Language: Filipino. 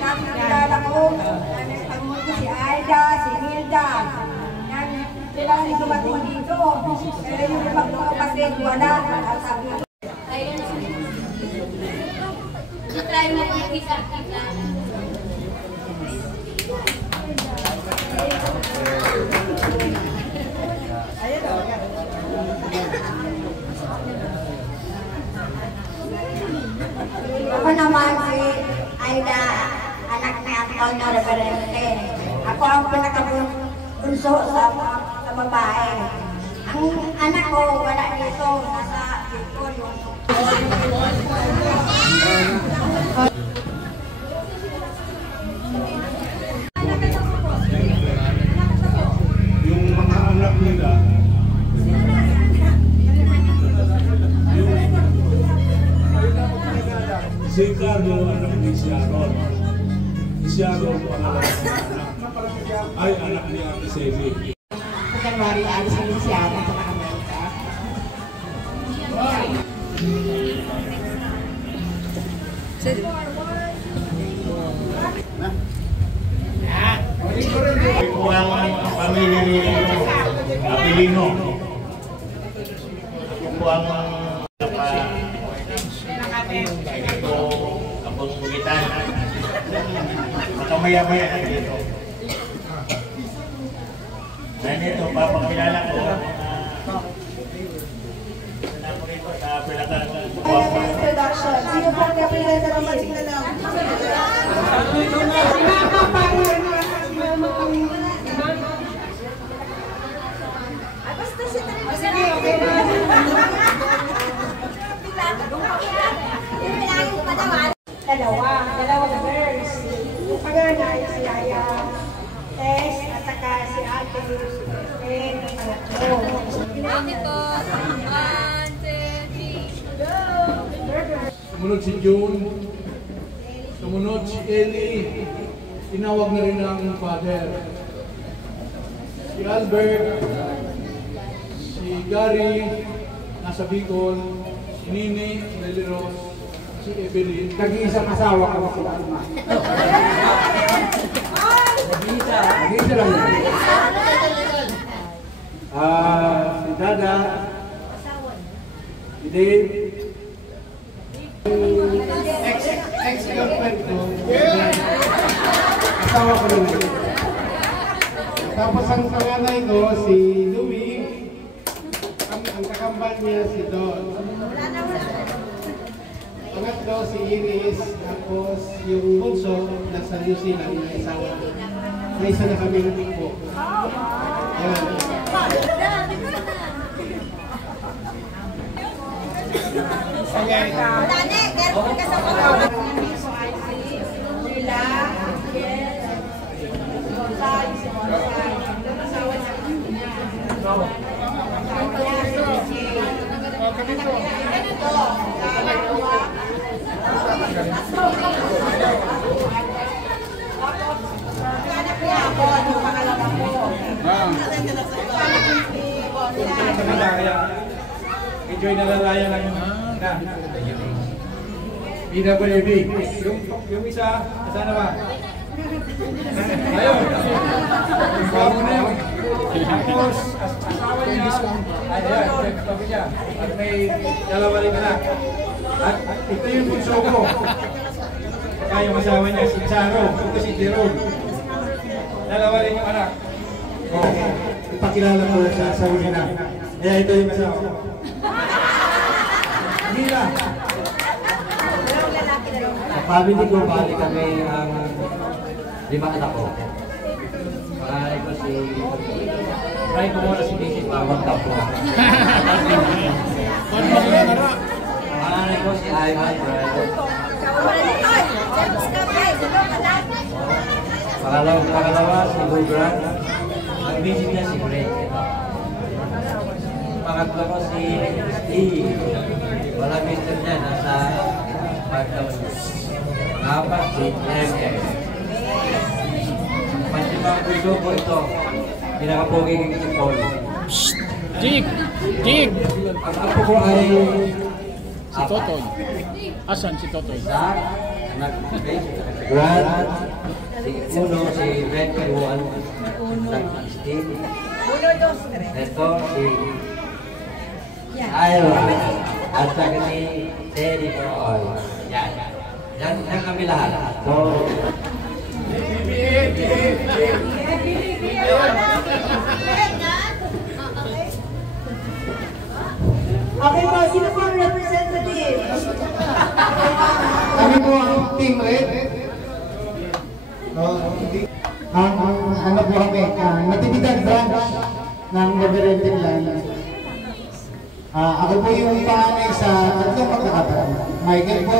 Nakikilala ko, si Aida, si Hilda. Sila ang dumating dito. Pero yung pagkakapatid, wala. Sabi ko. Try mo po yung isa-isa. Ako naman si Aida, anak ni Antonio Reverente. Ako ang pinakabunso sa babae. Ang anak ko wala dito, nasa Bicol. Yung mga anak nila, si Carlo anak ni Sharon. Si Sharon anak ay anak ni Ate Sally. January, alis kami si Sharon sa Amerika. Ito ang pamilya ni Apelino. Ito ang kapanggitan. Makamaya-maya na dito. Dahil ito, papakilala ko sa Pilacan. Introduction. Sino po ang kapilala ng Masiglalang? Basta si dalawang girls. Panganay si Aya, Tess, at saka si Ate, and pangatlo. Ito. 1, 2, 3, go! Sumunod si June. Sumunod si Ellie. Tinawag na rin ang father. Si Albert. Si Gary. Nasa Bicol. Si Nini. Nelly Rose. Si Evelyn. Nag-iisang asawa ko sila. Nag-iisa lang yan. Si Dada. Si Dave. Ex-girlfriend ko. Asawa ko rin. Tapos ang panganay ko, si Louie. Ang kakambal niya si Don. Pangatlo si Iris. Tapos yung bunso nasa New Zealand na asawa. May isa na kami ng po. Ayan. Dane, careful ka sa pagkakas. Nila, yes. Bonsai, si Bonsai. Asawa niya. Anak niya ako, yung pangalawa ko. Enjoy na lalaya lang yung PWB. Yung isa, sana ba? Ayun. Bago na yun. Tapos, asawa niya. Ayan, katabi niya. At may dalawa rin na. At ito yung bunso ko. Kaya yung asawa niya, si Charo. Ito si Jerome. Dalawa rin yung anak. Ipakilala ko sa asawa niya. Kaya ito yung asawa ko. Mila. Sa family ko, bali kami ang 5 anak ko. Panganay ko si... Try ko muna si Basic Pawang Tapo. Panganay ko si Ivan. Pangalawa si Lugran. Ang basic niya si Greg. Pangatlo ko si Steve. Wala mister niya, nasa Pagdaw. Pangapat si M.M. Panlimang puso ko ito. Pinakapoging si Paul. Jig! Jig! Ang apo ko ay Si Totoy. Asan si Totoy? Isa, anak ni Juan, si Uno, si Becky Juan, anak ni Steve. Ito, si Ira, at saka ni Teddy Paul. Yan. Yan kami lahat. So, Okay po, sino po ang representative? Kami po ang Team Red. Ang ano po kami, Natividad Branch ng Reverendin Land. Ako po yung panganay sa tatlong magkakataon. Michael po,